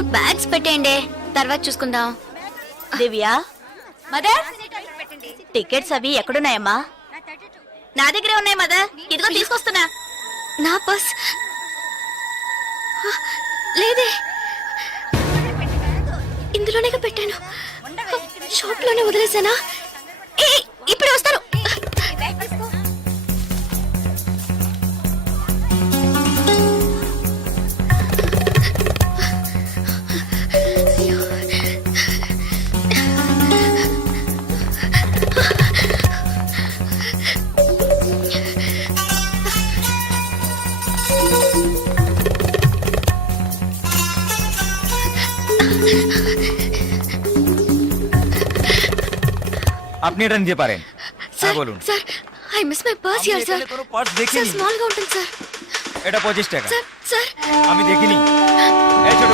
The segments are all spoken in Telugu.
ముందు బ్యాగ్స్ పెట్టేయండి, తర్వాత చూసుకుందాం. దివ్య, మదర్ టికెట్స్ అవి ఎక్కడున్నాయమ్మా? నా దగ్గరే ఉన్నాయి మదర్, ఇదిగో తీసుకొస్తున్నా. నా పర్స్ లేదే, ఇందులోనే పెట్టాను. షాప్ లోనే వదిలేసానా? ఇప్పుడు వస్తాను. আপনি এটা নিতে পারেন। স্যার বলুন। Sir, I miss my purse here sir. কোনো পার্স স্যার দেখিনি। স্মল గా ఉంటుంది স্যার। এটা 25 টাকা। স্যার স্যার আমি দেখিনি। এই ছোট।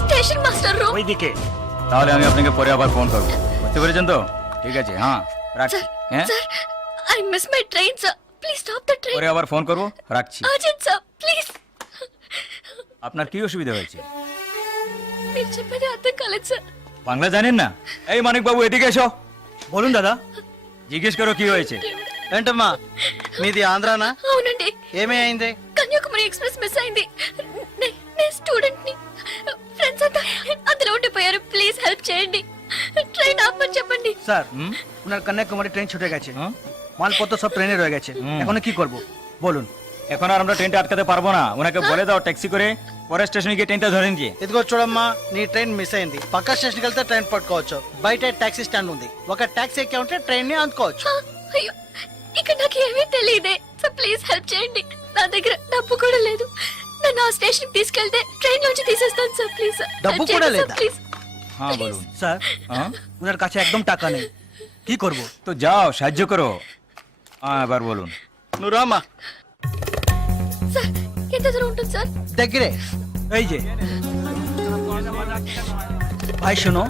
স্টেশন মাস্টার রুম ওইদিকে। তাহলে আমি আপনাকে পরে আবার ফোন করব। বুঝতে পেরেছেন তো? ঠিক আছে, হ্যাঁ রাখছি। হ্যাঁ sir, I miss my train sir, please stop the train. পরে আবার ফোন করব, রাখছি। Urgent sir, please. আপনার কি অসুবিধা হয়েছে? మీరు చెప్పేది అర్థం కాలేదు సార్. বাংলা জানেন না? এই মানিক বাবু এদিকে এসো। বলুন দাদা। জিজ্ঞেস করো কি হয়েছে। ఏంటమ్మా మీది ఆంధ్రానా? అవునండి, ఏమీ అయింది? కన్యాకుమారి ఎక్స్ప్రెస్ మిస్ అయింది. నేను స్టూడెంట్ ని, ఫ్రెండ్స్ అంతా అందులో ఉండిపోయారు. ప్లీజ్ హెల్ప్ చేయండి, ট্রেন ఆపమని చెప్పండి। স্যার ওনার কন্যাকুমারী ট্রেন ছুটে গেছে, মালপত্র সব ট্রেনে রয়ে গেছে, এখন কি করব বলুন? এখন আর আমরা ট্রেনটা আটকাতে পারবো না। ওনাকে বলে দাও ট্যাক্সি করে পরে స్టేషన్ కి ట్రైన్ ధోరణి দিয়ে। ఇదిగో చూడమ్మా, నీ ట్రైన్ మిస్ అయింది. పక్క స్టేషన్కి వెళ్తే ట్రైన్ పట్టుకోవచ్చు, బయట టాక్సీ స్టాండ్ ఉంది, ఒక టాక్సీ ఎక్కి ఉంటే ట్రైన్ ని అందుకోవచ్చు. అయ్యో, ఇక్కడ నాకు ఏమీ తెలియదే సార్, ప్లీజ్ హెల్ప్ చేయండి. నా దగ్గర డబ్బు కూడా లేదు. నన్ను ఆ స్టేషన్ తీసుకెళ్తే ట్రైన్ నుంచి తీసేస్తాను సార్, ప్లీజ్ సార్। డబ్బు కూడా లేదా? ప్లీజ్। হ্যাঁ বলুন। স্যার হ্যাঁ ওনার কাছে একদম টাকা নেই, কি করব? তো যাও সাহায্য করো। হ্যাঁ এবার বলুন। నువ్వు రామ్మా। సార్ ఎంత దూరం ఉంటుంది సార్? దగ్గరే, এই যে ভাই শোনো,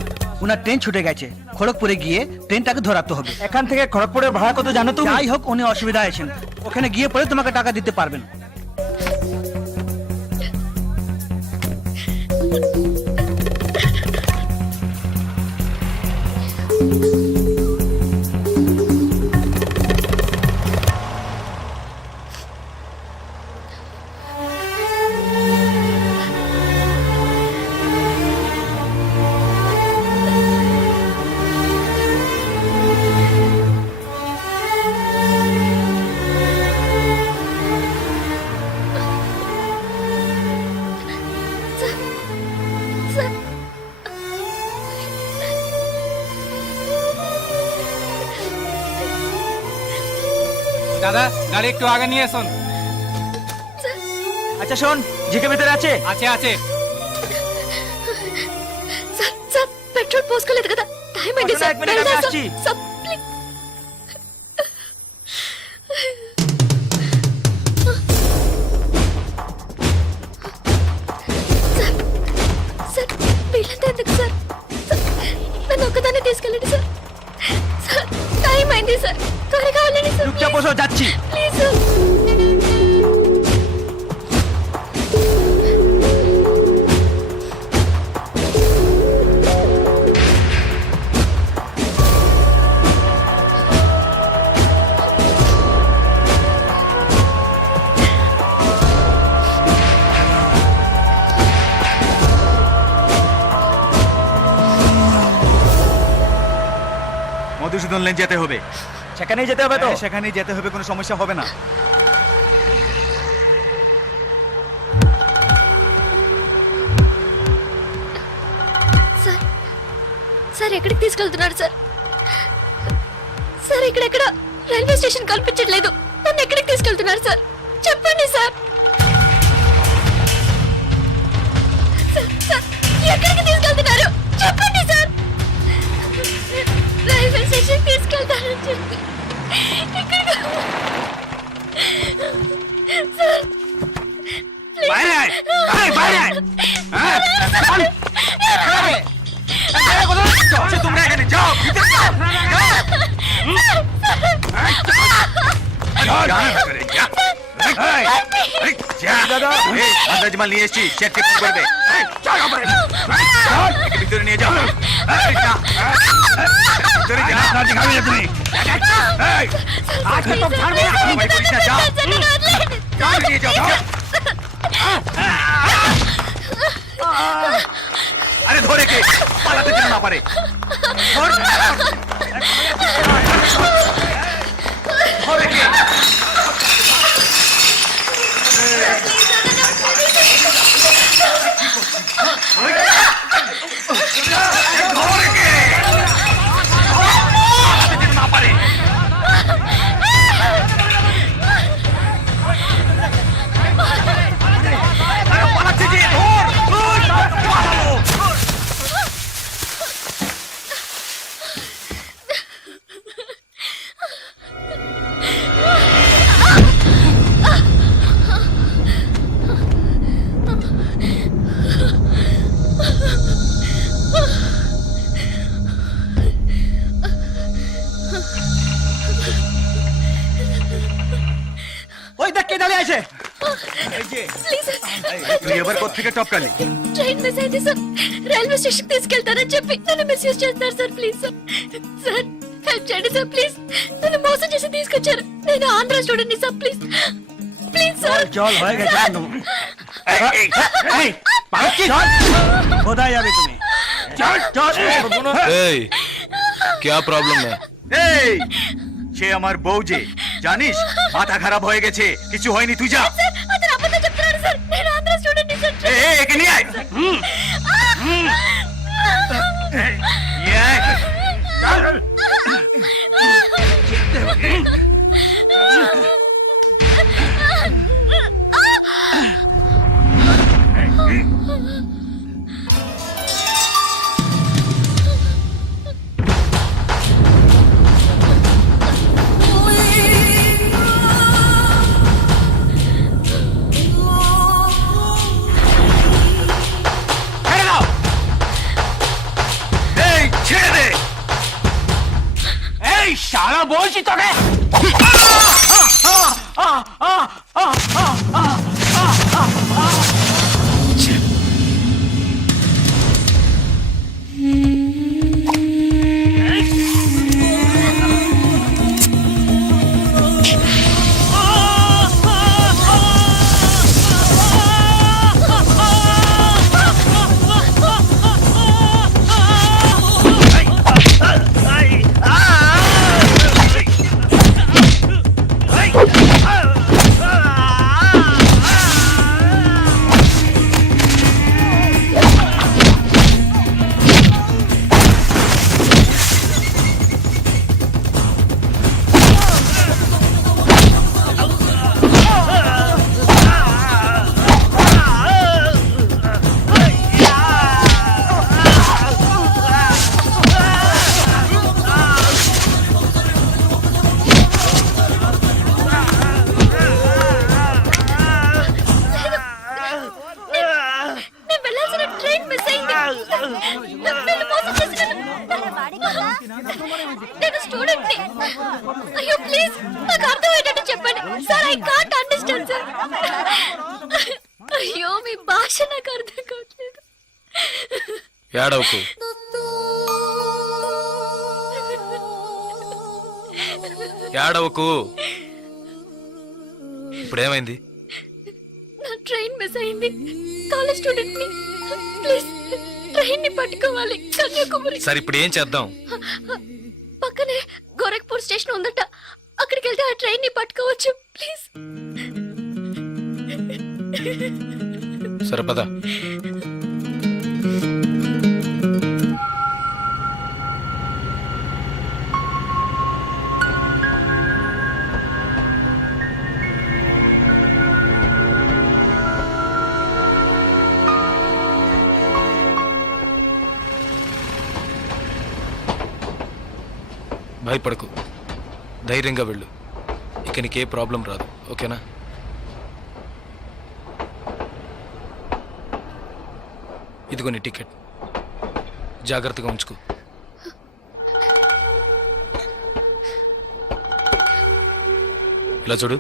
ওনার ট্রেন ছুটে গেছে, খড়গপুরে গিয়ে ট্রেনটাকে ধরাতে হবে। এখান থেকে খড়গপুরের ভাড়া কত জানো তুমি? যাই হোক, উনি অসুবিধা আছেন, ওখানে গিয়ে পরে তোমাকে টাকা দিতে পারবেন। স্যার দাদা, গাড়ি একটু আগে নিয়ে আসুন। আচ্ছা শোন, জিকে ভিতরে আছে? আছে আছে। సార్ సార్, పెట్రోల్ పోసుకోలేదు కదా, టైం అయింది పక్కన సార్, এক మినిట్, আমি వెళ్దాం আসছি। Sir, please. సార్ సార్, వీళ్ళంతా ఎందుకు సార్? సార్, నన్ను ఒక్కదాన్ని తీసుకెళ్ళండి సార్. సార్ టైం అయింది సార్, త్వరగా వెళ్ళండి సార్, চুপচাপ বসো, যাচ্ছি। Please sir. মধুসূদন লেন যেতে হবে। সেখানেই যেতে হবে তো? হ্যাঁ, সেখানেই যেতে হবে, কোনো সমস্যা হবে না। సార్ సార్ ఎక్కడికి తీసుకెళ్తున్నారు సార్? సార్ ఇక్కడెక్కడ రైల్వే స్టేషన్ కనిపించట్లేదు. నన్ను ఎక్కడికి తీసుకెళ్తున్నారు సార్? చెప్పండి సార్. సార్, సార్, ఎక్కడికి తీసుకెళ్తున్నారు? చెప్పండి సార్. రైల్వే స్టేషన్ తీసుకెళ్తారని చెప్పి ఎక్కడికి- సార్ ప్లీజ్. বাইরে আয়! আয়, বাইরে আয়! হ্যাঁ, চল! আচ্ছা, তোমরা এখানে যাও, ভিতরে যাও, যাও! যা, ভিতরে যা। এই, এই, যা। এই, আন্দাজ মাল নিয়ে এসেছি, চেককে ফোন করবে। এই, চল, ওপরে। এই, চল, একে ভিতরে নিয়ে যাও। এই, যা। ভিতরে যা। খাবি না তুমি। এই, আজকে তো ছাড়বো না। আমায় করিস না, যাও। চল, নিয়ে যাও, যাও। আরে ধরে কে পালাতে যেন না পারে। ধর। ধরে কে? ধরে কে? পালাতে যেন না পারে। আরে পালাচ্ছে যে, ধর, ধর, পালালো। ওই দেখ কে দাঁড়িয়ে আছে। Please sir. তুই এবার কোত্থেকে টপকালি? ట్రైన్ మిస్ అయింది సార్. రైల్వే స్టేషన్ తీసుకెళ్తారని చెప్పి నన్ను మిస్యూజ్ చేస్తారు sir. Please sir. Sir help చేయండి సార్ ప్లీజ్. నన్ను మోసం చేసి తీసుకొచ్చారు. నేను ఆంధ్ర స్టూడెంట్ ని సార్. Please please sir. চল হয়ে গেছে কেন? এই পারছি চল। কোথায় যাবে তুমি? চল, চল। এই क्या प्रॉब्लम है? এই সে আমার বউ যে, জানিস মাথা খারাপ হয়ে গেছে, কিছু হয়নি, তুই যা। సార్ అతను అబద్ధం చెప్తున్నాడు సార్. నేను ఆంధ్ర స్టూడెంట్ ని సార్. এই, এই, একে নিয়ে আয়। এই, নিয়ে আয়। চল। ছেড়ে দাও। এই, ছেড়ে দে। এই শালা বলছি তোকে। నేను వెళ్ళాల్సిన ట్రైన్ మిస్ అయింది. నన్ను మోసం చేసి నేను స్టూడెంట్ ని. అయ్యో ప్లీజ్ నాకు అర్థమయ్యేటట్టు చెప్పండి sir. I can't understand sir. అయ్యో మీ భాష నాకు అర్థం కావట్లేదు. ఏడవకు. ఏడవకు. ఇప్పుడేమైంది? నా ట్రైన్ మిస్ అయింది. కాలేజ్ స్టూడెంట్ ని. ప్లీజ్ ట్రైన్ ని పట్టుకోవాలి. కన్యాకుమారి. సరే ఇప్పుడు ఏం చేద్దాం? పక్కనే గోరఖ్పూర్ స్టేషన్ ఉందట. అక్కడికి వెళ్తే ఆ ట్రైన్ ని పట్టుకోవచ్చు. ప్లీజ్. సరే పద. భయపడకు, ధైర్యంగా వెళ్ళు. ఇక నీకే ప్రాబ్లం రాదు, ఓకేనా? ఇదిగో నీ టికెట్, జాగ్రత్తగా ఉంచుకో. ఇలా చూడు,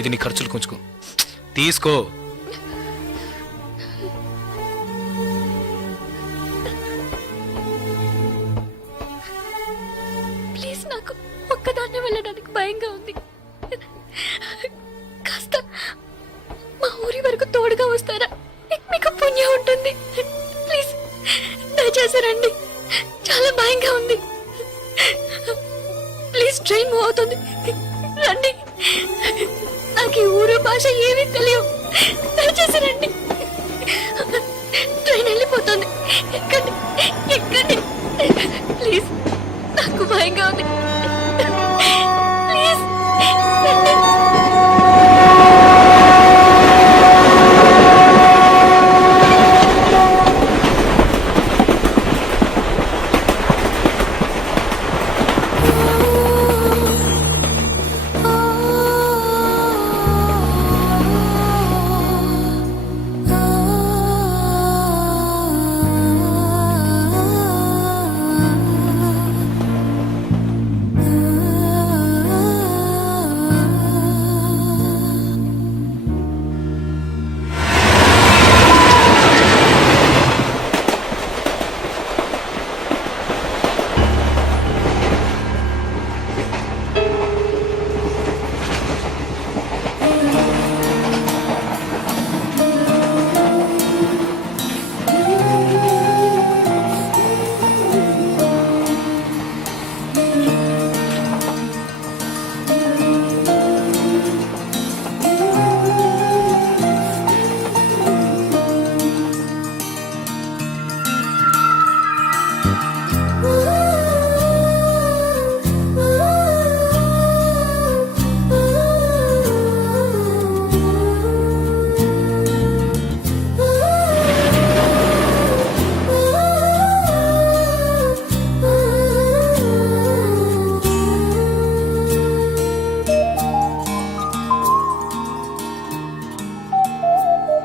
ఇది నీ ఖర్చులకు ఉంచుకో. తీసుకో. ప్లీజ్, నాకు ఒక్కదాన్నే వెళ్ళడానికి భయంగా ఉంది. కాస్త మా ఊరి వరకు తోడుగా వస్తారా? మీకు పుణ్యం ఉంటుంది. ప్లీజ్ దయచేసి రండి, చాలా భయంగా ఉంది. ప్లీజ్, ట్రైన్ మూవ్ అవుతుంది, రండి. నాకు ఈ ఊరు భాష ఏమీ తెలియవు, దయచేసి రండి. ట్రైన్ వెళ్ళిపోతుంది, ఎక్కండి ఎక్కండి. ప్లీజ్, నాకు భయంగా ఉంది. ప్లీజ్ రండి.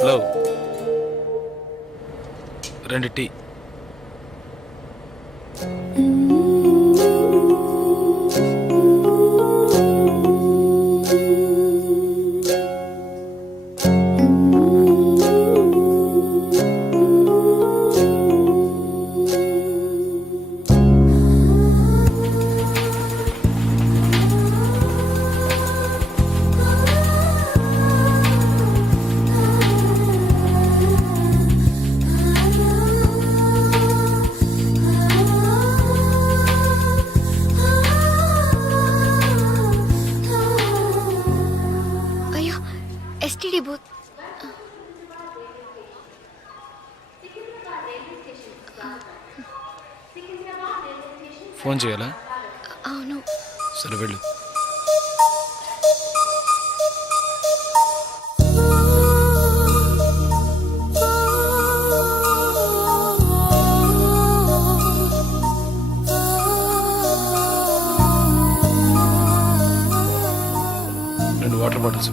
Hello, 2 tea. అయ్యో, ఎస్టీడీ బూత్. ఫోన్ చేయాలా? అవును. సరే వెళ్ళు. Water bottles.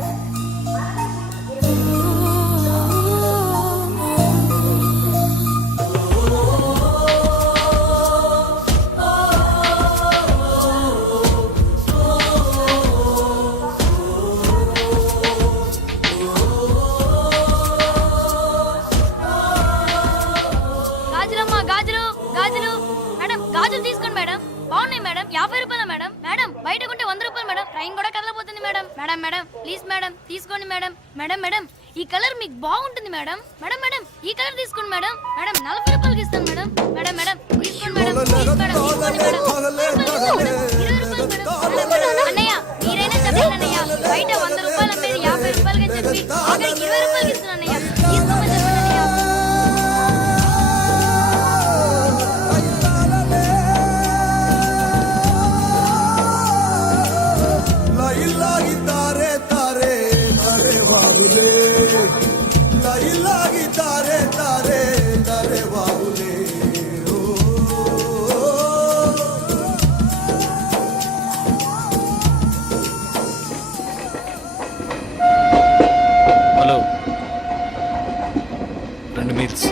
గాజులమ్మా, గాజులు గాజులు. మేడం, గాజులు తీసుకోండి మేడం. బాగున్నాయి మేడం, 50 రూపాయల మేడం. మేడం, బయట కొంటే 100 రూపాయలు మేడం. ట్రైన్ కూడా కదలబోతుంది madam. Madam madam please madam తీసుకోండి మేడం. మేడం మేడం ఈ కలర్ మీకు బాగుంటుంది మేడం. మేడం మేడం ఈ కలర్ తీసుకోండి మేడం. మేడం 40 రూపాయలకి ఇస్తాను మేడం. మేడం మేడం తీసుకోండి మేడం. ప్లీజ్ మేడం తీసుకోండి మేడం. 20 రూపాయలు మేడం. అన్నయ్య మీరైనా చెప్పండి అన్నయ్య. బయట 100 రూపాయలు అమ్మేది 50 రూపాయలకి చెప్పి ఆఖరికి 20 రూపాయలకి ఇస్తాను అన్నయ్య. తీసుకోమని చెప్పండి అన్నయ్య. Hello 2 meals.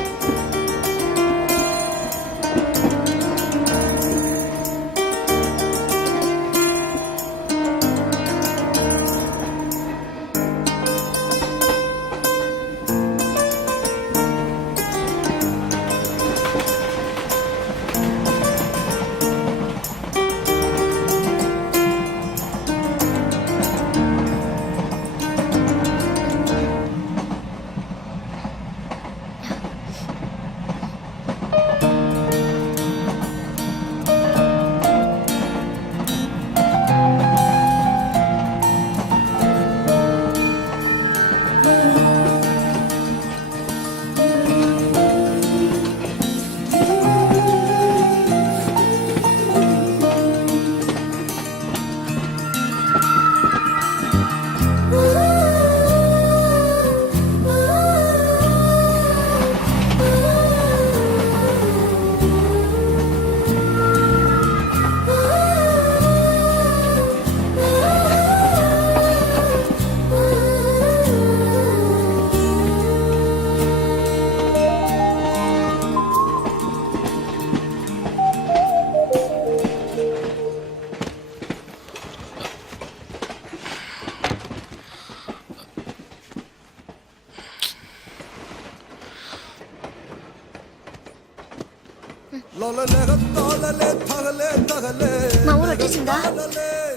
మా ఊరు వచ్చేసిందా?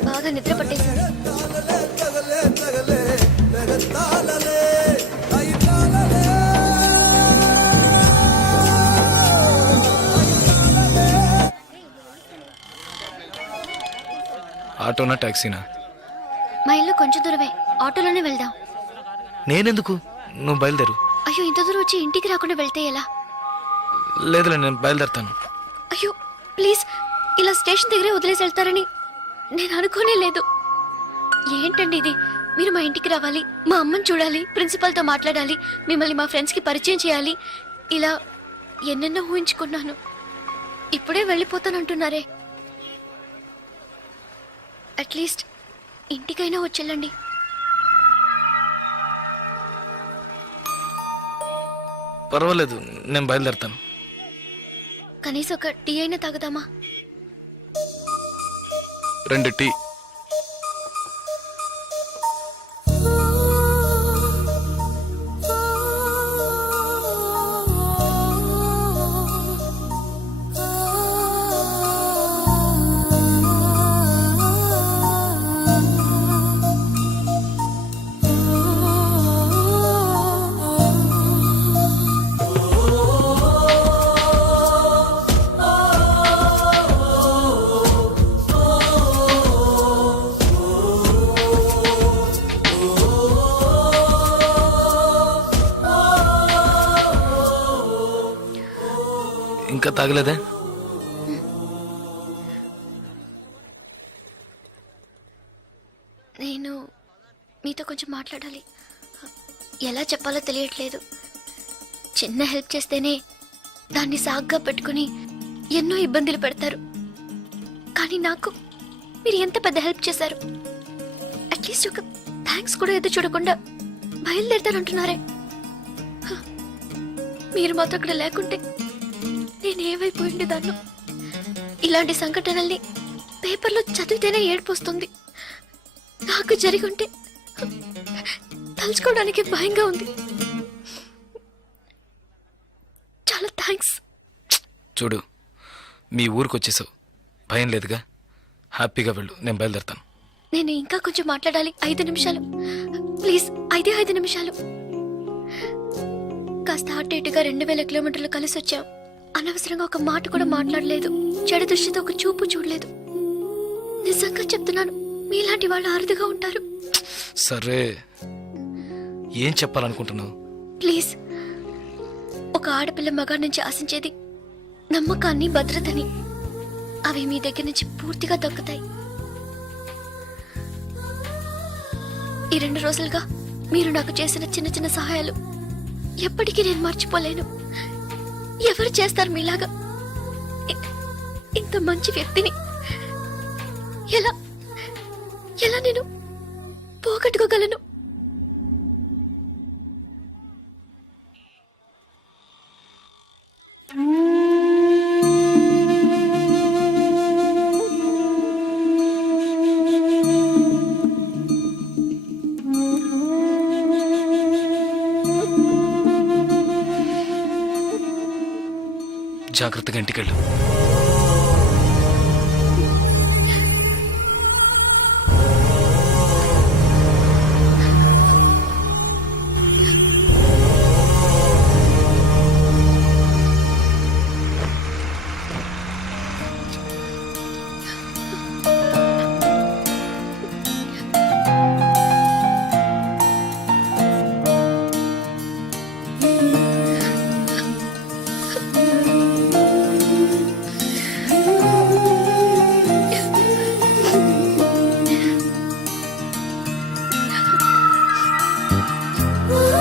బాగా నిద్ర పట్టేసింది. ఆటోనా టాక్సీనా? మా ఇల్లు కొంచెం దూరమే, ఆటోలోనే వెళ్దాం. నేనెందుకు? నువ్వు బయలుదేరు. అయ్యో ఇంత దూరం వచ్చి ఇంటికి రాకుండా వెళ్తే ఎలా? లేదులే, నేను బయలుదేరుతాను. అయ్యో ప్లీజ్, ఇలా స్టేషన్ దగ్గరే వదిలేసి వెళ్తారని నేను అనుకోనే లేదు. ఏంటండి ఇది? మీరు మా ఇంటికి రావాలి, మా అమ్మని చూడాలి, ప్రిన్సిపల్తో మాట్లాడాలి, మిమ్మల్ని మా ఫ్రెండ్స్కి పరిచయం చేయాలి, ఇలా ఎన్నెన్నో ఊహించుకున్నాను. ఇప్పుడే వెళ్ళిపోతానంటున్నారే. అట్లీస్ట్ ఇంటికైనా వచ్చేళ్ళండి. పర్వాలేదు, నేను బయలుదేరుతాను. కనీసం ఒక టీ అయినా తాగుదామా? 2 టీ. ఇంకా తాగలేదే? నేను మీతో కొంచెం మాట్లాడాలి. ఎలా చెప్పాలో తెలియట్లేదు. చిన్న హెల్ప్ చేస్తేనే దాన్ని సాగ్గా పెట్టుకుని ఎన్నో ఇబ్బందులు పెడతారు. కానీ నాకు మీరు ఎంత పెద్ద హెల్ప్ చేశారు. అట్లీస్ట్ ఒక థ్యాంక్స్ కూడా ఎదురు చూడకుండా బయలుదేరుతానంటున్నారే. మీరు మాతో అక్కడ లేకుంటే నేనేమైపోయింది దాన్ని. ఇలాంటి సంఘటనల్ని పేపర్లో చదివితేనే ఏడుపొస్తుంది. నాకు జరిగి ఉంటే తలుచుకోవడానికి భయంగా ఉంది. చాలా థ్యాంక్స్. చూడు, మీ ఊరికి వచ్చేసావు, భయం లేదుగా. హ్యాపీగా వెళ్ళు, నేను బయలుదేరుతాను. నేను ఇంకా కొంచెం మాట్లాడాలి. 5 నిమిషాలు ప్లీజ్. 5 నిమిషాలు. కాస్త అటు ఇటుగా 2000 కిలోమీటర్లు కలిసి వచ్చాం. అనవసరంగా ఒక మాట కూడా మాట్లాడలేదు. చెడు దృష్టితో ఒక చూపు చూడలేదు. నిజంగా చెప్తున్నాను, మీలాంటి వాళ్ళు అరుదుగా ఉంటారు. సరే, ఏం చెప్పాలనుకుంటున్నావు? ప్లీజ్, ఒక ఆడపిల్ల మగాడి నుంచి ఆశించేది నమ్మకాన్ని, భద్రతని. అవి మీ దగ్గర నుంచి పూర్తిగా దక్కుతాయి. ఈ 2 రోజులుగా మీరు నాకు చేసిన చిన్న చిన్న సహాయాలు ఎప్పటికీ నేను మర్చిపోలేను. ఎవరు చేస్తారు మీలాగా? ఇంత మంచి వ్యక్తిని ఎలా ఎలా నేను పోగొట్టుకోగలను? జాగ్రత్తగా ఇంటికెళ్ళు.